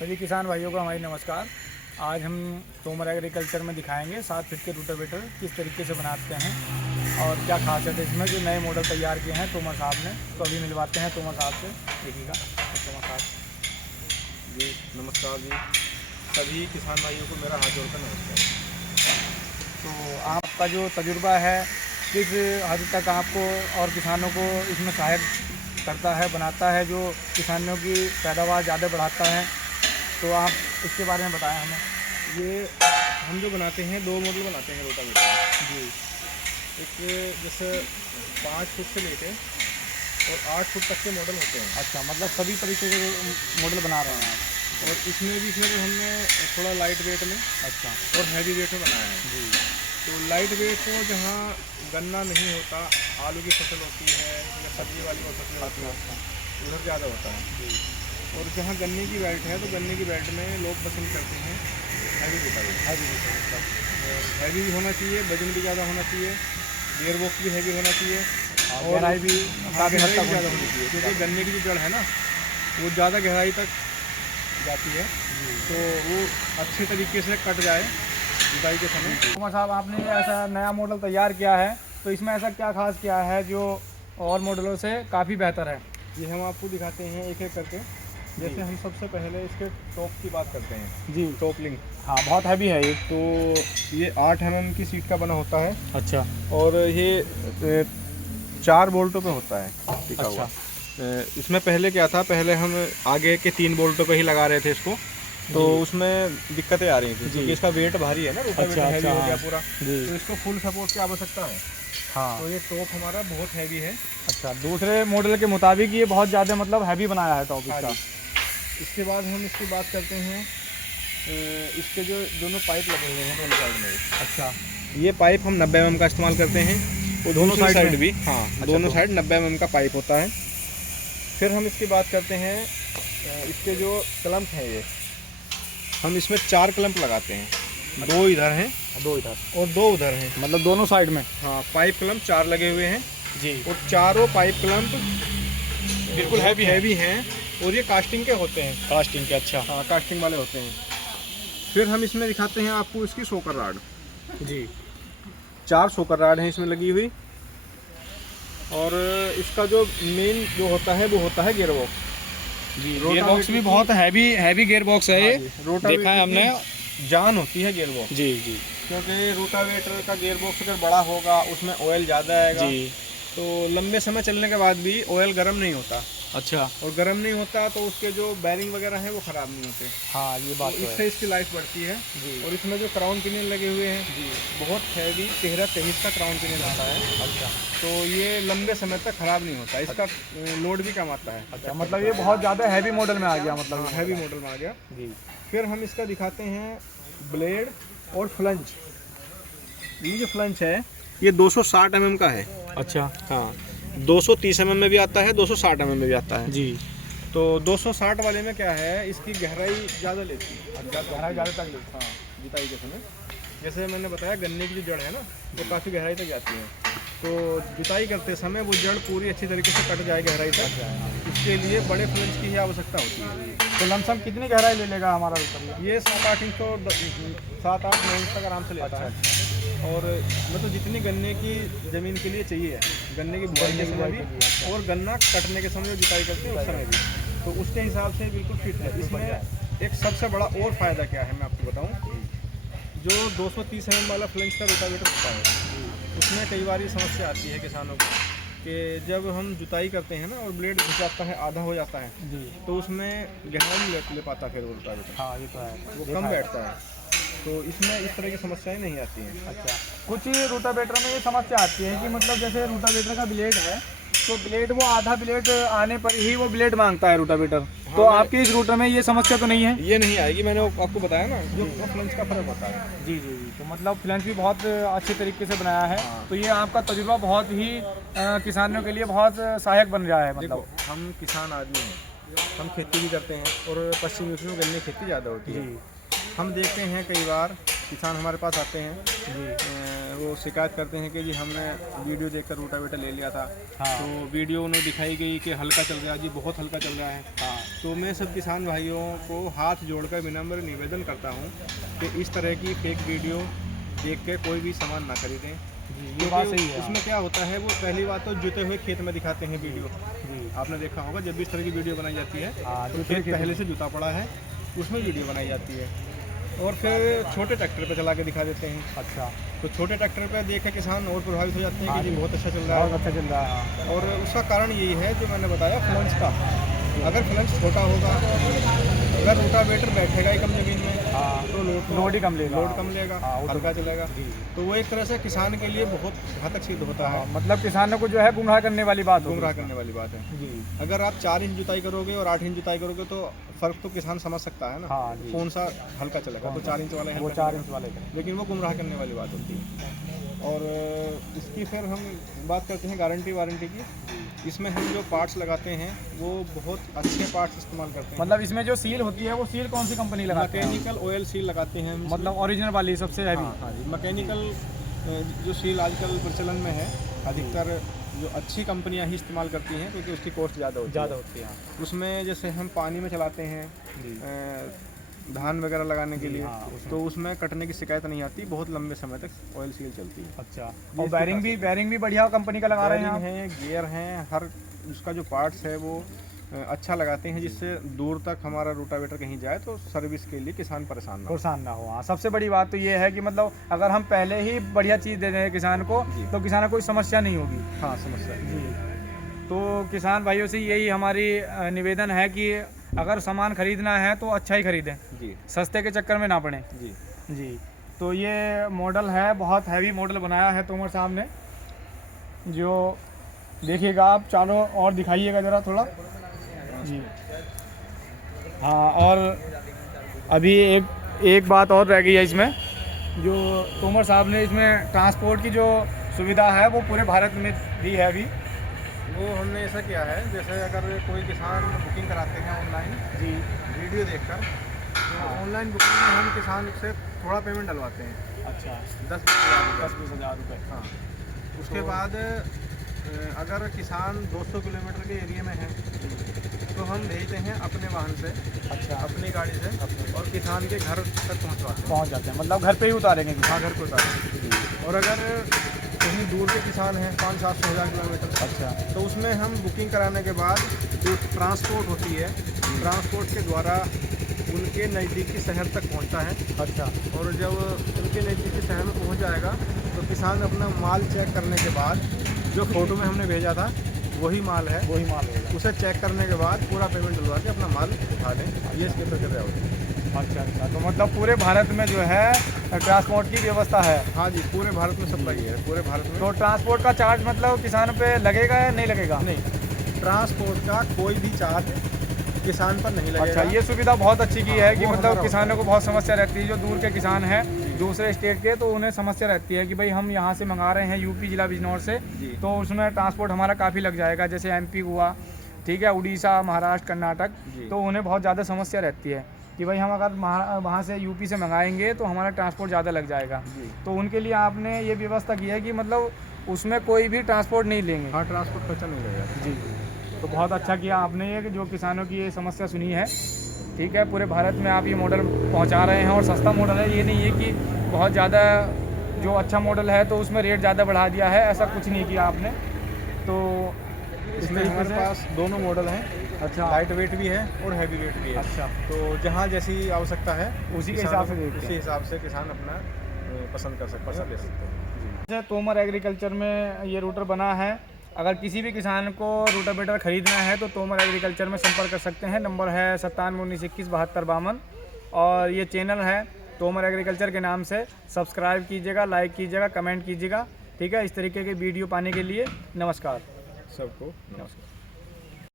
सभी किसान भाइयों को हमारी नमस्कार। आज हम तोमर एग्रीकल्चर में दिखाएंगे 7 फीट के रोटावेटर किस तरीके से बनाते हैं और क्या खासियत है इसमें, जो नए मॉडल तैयार किए हैं तोमर साहब ने। तो अभी मिलवाते हैं तोमर साहब से, देखिएगा। तोमर साहब जी नमस्कार जी, सभी किसान भाइयों को मेरा हाथ जोड़कर नमस्कार। तो आपका जो तजुर्बा है किस हद तक आपको और किसानों को इसमें सहायक करता है, बनाता है, जो किसानों की पैदावार ज़्यादा बढ़ाता है, तो आप इसके बारे में बताएं हमें। ये हम जो बनाते हैं 2 मॉडल बनाते हैं रोटावेटर जी। एक जैसे 5 फुट से लेके और 8 फुट तक के मॉडल होते हैं। अच्छा, मतलब सभी तरीके के मॉडल बना रहे हैं आप। और इसमें भी फिर हमने थोड़ा लाइट वेट में अच्छा और हैवी वेट में बनाया है जी। तो लाइट वेट को जहाँ गन्ना नहीं होता, आलू की फसल होती है या सब्जी वाली को फसल होती है, उधर ज़्यादा होता है जी। और जहाँ गन्ने की बेल्ट है तो गन्ने की बेल्ट में लोग पसंद करते हैं हैवी रोटावेटर। हैवी भी होना चाहिए, वजन भी ज़्यादा होना चाहिए, गियर बॉक्स भी हैवी होना चाहिए और गहराई भी काफ़ी हद तक ज़्यादा होनी चाहिए, क्योंकि गन्ने की जो जड़ है ना वो ज़्यादा गहराई तक जाती है तो वो अच्छे तरीके से कट जाए जुताई के समय। तोमर साहब, आपने ऐसा नया मॉडल तैयार किया है, तो इसमें ऐसा क्या खास किया है जो और मॉडलों से काफ़ी बेहतर है? ये हम आपको दिखाते हैं एक एक करके। जैसे हम सबसे पहले इसके टॉप की बात करते हैं। जी। टॉप लिंक, हाँ, बहुत हैवी है ये। तो ये 8 mm की सीट का बना होता है अच्छा और ये 4 बोल्टों पे होता है टिका अच्छा। हुआ। इसमें पहले क्या था, पहले हम आगे के 3 बोल्टों पे ही लगा रहे थे इसको, तो उसमें दिक्कतें आ रही थी क्योंकि इसका वेट भारी है ना, रोटावेटर हैवी हो गया पूरा, जी। तो इसको फुल सपोर्ट की आवश्यकता है। हाँ। तो ये टॉप हमारा बहुत हैवी है। अच्छा, दूसरे मॉडल के मुताबिक ये बहुत ज़्यादा मतलब हैवी बनाया है टॉप इसका। इसके बाद हम इसकी बात करते हैं, इसके जो दोनों पाइप लगे हुए हैं दोनों साइड में। अच्छा, ये पाइप हम 90 mm का इस्तेमाल करते हैं, वो दोनों साइड भी। हाँ, अच्छा, दोनों साइड 90 mm का पाइप होता है। फिर हम इसकी बात करते हैं, इसके जो क्लम्प हैं, ये हम इसमें 4 क्लम्प लगाते हैं। 2 इधर हैं 2 इधर और 2 उधर हैं, मतलब दोनों साइड में। हाँ, पाइप क्लम्प 4 लगे हुए हैं जी। और चारों पाइप क्लम्प बिल्कुल हैवी हैं और ये कास्टिंग के होते हैं। कास्टिंग के। अच्छा हाँ, कास्टिंग वाले होते हैं। फिर हम इसमें दिखाते हैं आपको इसकी सोकर राड। जी। 4 सोकर राड हैं इसमें लगी हुई और इसका जो मेन जो होता है वो होता है गियर बॉक्स। जी, गियर बॉक्स भी बहुत हैवी गियर बॉक्स है ये। देखा है हमने। जान होती है गियर बॉक्स, जी जी। क्योंकि रोटावेटर का गियर बॉक्स अगर बड़ा होगा उसमें ऑयल ज़्यादा आएगा जी। तो लंबे समय चलने के बाद भी ऑयल गर्म नहीं होता, अच्छा। और गर्म नहीं होता तो उसके जो बैरिंग वगैरह हैं वो ख़राब नहीं होते। हाँ, ये बात तो तो इससे है। इसकी लाइफ बढ़ती है। जी। और इसमें जो क्राउन पिनियन लगे हुए हैं जी। बहुत हैवी 13-23 का क्राउन पिनियन आता है। अच्छा तो ये लंबे समय तक ख़राब नहीं होता, इसका लोड भी कम आता है। अच्छा, मतलब ये बहुत ज़्यादा हैवी मॉडल में आ गया, मतलब हैवी मॉडल में आ गया। जी। फिर हम इसका दिखाते हैं ब्लेड और फ्लंज। ये जो फ्लंज है ये 260 mm का है। अच्छा। हाँ, 230 mm में भी आता है, 260 mm में भी आता है। जी। तो 260 वाले में क्या है, इसकी गहराई ज़्यादा लेती है। गहराई ज़्यादा तक लेती है। हाँ, जुताई के समय जैसे मैंने बताया गन्ने की जो जड़ है ना वो काफ़ी गहराई तक जाती है, तो जुताई करते समय वो जड़ पूरी अच्छी तरीके से कट जाए गहराई तक, इसके लिए बड़े फ्लंज की ही आवश्यकता होती है। तो लमसम कितनी गहराई ले लेगा हमारा रोटावेटर? ये 7-8 इंच तो 7-8-9 इंच तक आराम से लेता है। और मतलब जितनी गन्ने की ज़मीन के लिए चाहिए, गन्ने की बुआई के समय भी और गन्ना कटने के समय जो जुताई करते हैं उस समय भी, तो उसके हिसाब से बिल्कुल फिट है। इसमें एक सबसे बड़ा और फ़ायदा क्या है मैं आपको बताऊं, जो 230 mm वाला फ्लंज का रोटावेटर होता है उसमें कई बार ये समस्या आती है किसानों को कि जब हम जुताई करते हैं ना और ब्लेड घुस जाता है, आधा हो जाता है, जी। तो उसमें गहराई नहीं ले पाता फिर वो रोटावेटर, हाँ, ये तो है, वो कम बैठता है। तो इसमें इस तरह की समस्याएं नहीं आती हैं। अच्छा, कुछ रोटावेटर में ये समस्या आती है कि मतलब जैसे रोटावेटर का ब्लेड है तो ब्लेड वो आधा ब्लेड आने पर ही वो ब्लेड मांगता है रोटावेटर। हाँ, तो आपके इस रूटर में ये समस्या तो नहीं है? ये नहीं आएगी, मैंने आपको बताया ना जो फ्लंज का फर्क होता है। जी जी जी। तो मतलब फ्लंज भी बहुत अच्छे तरीके से बनाया है। हाँ। तो ये आपका तजुर्बा बहुत ही किसानों के लिए बहुत सहायक बन रहा है। देखो, मतलब हम किसान आदमी हैं, हम खेती भी करते हैं और पश्चिमी यूपी में गन्ने की खेती ज़्यादा होती है। जी हम देखते हैं कई बार किसान हमारे पास आते हैं, जी। वो शिकायत करते हैं कि जी हमने वीडियो देखकर रोटावेटर ले लिया था। हाँ। तो वीडियो उन्हें दिखाई गई कि हल्का चल रहा है जी, बहुत हल्का चल रहा है। हाँ। तो मैं सब किसान भाइयों को हाथ जोड़कर विनम्र निवेदन करता हूँ कि इस तरह की फेक वीडियो देख के कोई भी सामान ना खरीदें। ये बात सही है। उसमें क्या होता है, वो पहली बात तो जुते हुए खेत में दिखाते हैं वीडियो। जी। आपने देखा होगा जब भी इस तरह की वीडियो बनाई जाती है हाँ, तो जुते खेत खेत पहले से जुता पड़ा है, उसमें वीडियो बनाई जाती है और फिर छोटे ट्रैक्टर पे चला के दिखा देते हैं। अच्छा। तो छोटे ट्रैक्टर पे देख के किसान और प्रभावित हो जाते हैं कि जी बहुत अच्छा चल रहा बहुत है। अच्छा चल रहा है। और उसका कारण यही है जो मैंने बताया, फ्लंस का। अगर फ्लंस छोटा होगा, अगर रोटावेटर बैठेगा ही कम जमीन में, हाँ, तो लोड ही कम लेगा। लोड कम लेगा, हाँ, वो तो- हल्का चलेगा। जी। तो वो एक तरह से किसान के लिए बहुत घातक सिद्ध होता है, मतलब किसानों को जो है गुमराह करने वाली बात होगी। गुमराह करने वाली बात है। जी। अगर आप 4 इंच जुताई करोगे और 8 इंच जुताई करोगे तो फ़र्क तो किसान समझ सकता है ना। हाँ जी। कौन सा हल्का चलेगा, तो 4 इंच वाला वो हल्का 4 चलेगा। इंच वाले का। लेकिन वो गुमराह करने वाली बात होती है। और इसकी फिर हम बात करते हैं गारंटी वारंटी की। इसमें हम जो पार्ट्स लगाते हैं वो बहुत अच्छे पार्ट्स इस्तेमाल करते हैं। मतलब इसमें जो सील होती है वो सील कौन सी कंपनी लगाती है? मैकेनिकल ऑयल सील लगाते हैं हम इसमें। मतलब ओरिजिनल वाली सबसे हैवी। हाँ हाँ जी, मैकेनिकल जो सील आजकल प्रचलन में है, अधिकतर जो अच्छी कंपनियां ही इस्तेमाल करती हैं क्योंकि उसकी कॉस्ट ज़्यादा होती है। उसमें जैसे हम पानी में चलाते हैं धान वगैरह लगाने के लिए, हाँ, तो उसमें कटने की शिकायत नहीं आती, बहुत लंबे समय तक ऑयल सील चलती है। अच्छा। और बैरिंग भी बढ़िया कंपनी का लगा रहे हैं आप? हैं, गियर हैं, हर उसका जो पार्ट्स है वो अच्छा लगाते हैं जिससे दूर तक हमारा रोटावेटर कहीं जाए तो सर्विस के लिए किसान परेशान ना हो। हाँ, सबसे बड़ी बात तो ये है कि मतलब अगर हम पहले ही बढ़िया चीज़ दे दें किसान को तो किसान को कोई समस्या नहीं होगी। हाँ, समस्या जी। तो किसान भाइयों से यही हमारी निवेदन है कि अगर सामान खरीदना है तो अच्छा ही खरीदें जी, सस्ते के चक्कर में ना पड़ें। जी जी। तो ये मॉडल है, बहुत हैवी मॉडल बनाया है तोमर साहब ने, जो देखिएगा आप चारों और दिखाइएगा ज़रा थोड़ा। जी। हाँ, और अभी एक बात और रह गई है इसमें, जो तोमर साहब ने इसमें ट्रांसपोर्ट की जो सुविधा है वो पूरे भारत में दी है अभी। वो हमने ऐसा किया है, जैसे अगर कोई किसान बुकिंग कराते हैं ऑनलाइन जी। वीडियो देखकर, तो ऑनलाइन बुकिंग में हम किसान से थोड़ा पेमेंट डलवाते हैं। अच्छा। 10-20 हज़ार रुपये। हाँ। उसके बाद अगर किसान 200 किलोमीटर के एरिया में है तो हम भेजते हैं अपने वाहन से, अच्छा। अपनी गाड़ी से, और किसान के घर तक पहुंच जाते हैं, मतलब घर पे ही उतारेंगे? हाँ, घर को उतारेंगे। और अगर कहीं दूर के किसान हैं 500-700 हज़ार किलोमीटर, अच्छा, तो उसमें हम बुकिंग कराने के बाद जो ट्रांसपोर्ट होती है, ट्रांसपोर्ट के द्वारा उनके नज़दीकी शहर तक पहुंचता है। अच्छा। और जब उनके नज़दीकी शहर में पहुंच जाएगा तो किसान अपना माल चेक करने के बाद, जो फ़ोटो में हमने भेजा था वही माल है, होगा। उसे चेक करने के बाद पूरा पेमेंट डलवा के अपना माल उठा लें। ये इसकी प्रक्रिया होती है। अच्छा। तो मतलब पूरे भारत में जो है ट्रांसपोर्ट की व्यवस्था है? हाँ जी, पूरे भारत में सप्लाई है, पूरे भारत में। तो ट्रांसपोर्ट का चार्ज मतलब किसान पे लगेगा या नहीं लगेगा? नहीं, ट्रांसपोर्ट का कोई भी चार्ज किसान पर नहीं लगेगा। अच्छा, ये सुविधा बहुत अच्छी की है कि वो मतलब हमारा किसानों को बहुत समस्या रहती है, जो दूर के किसान हैं दूसरे स्टेट के, तो उन्हें समस्या रहती है कि भाई हम यहाँ से मंगा रहे हैं यूपी जिला बिजनौर से, तो उसमें ट्रांसपोर्ट हमारा काफ़ी लग जाएगा, जैसे एमपी हुआ, ठीक है, उड़ीसा, महाराष्ट्र, कर्नाटक, तो उन्हें बहुत ज़्यादा समस्या रहती है कि भाई हम अगर वहाँ से यूपी से मंगाएंगे तो हमारा ट्रांसपोर्ट ज़्यादा लग जाएगा। तो उनके लिए आपने ये व्यवस्था की है कि मतलब उसमें कोई भी ट्रांसपोर्ट नहीं लेंगे? हाँ, ट्रांसपोर्ट खर्चा नहीं लगेगा। जी। तो बहुत अच्छा किया आपने ये कि जो किसानों की ये समस्या सुनी है। ठीक है, पूरे भारत में आप ये मॉडल पहुंचा रहे हैं और सस्ता मॉडल है, ये नहीं है कि बहुत ज़्यादा जो अच्छा मॉडल है तो उसमें रेट ज़्यादा बढ़ा दिया है, ऐसा कुछ नहीं किया आपने। तो इसमें हमारे पास दोनों मॉडल हैं। अच्छा। लाइट वेट भी है और हैवी वेट भी है। अच्छा। तो जहाँ जैसी आवश्यकता है उसी के हिसाब से उसी हिसाब से किसान अपना पसंद कर सकते हैं, ले सकते हैं। जैसे तोमर एग्रीकल्चर में ये रूटर बना है, अगर किसी भी किसान को रोटावेटर खरीदना है तो तोमर एग्रीकल्चर में संपर्क कर सकते हैं। नंबर है 9719217252 और ये चैनल है तोमर एग्रीकल्चर के नाम से। सब्सक्राइब कीजिएगा, लाइक कीजिएगा, कमेंट कीजिएगा, ठीक है। इस तरीके के वीडियो पाने के लिए नमस्कार सबको नमस्कार।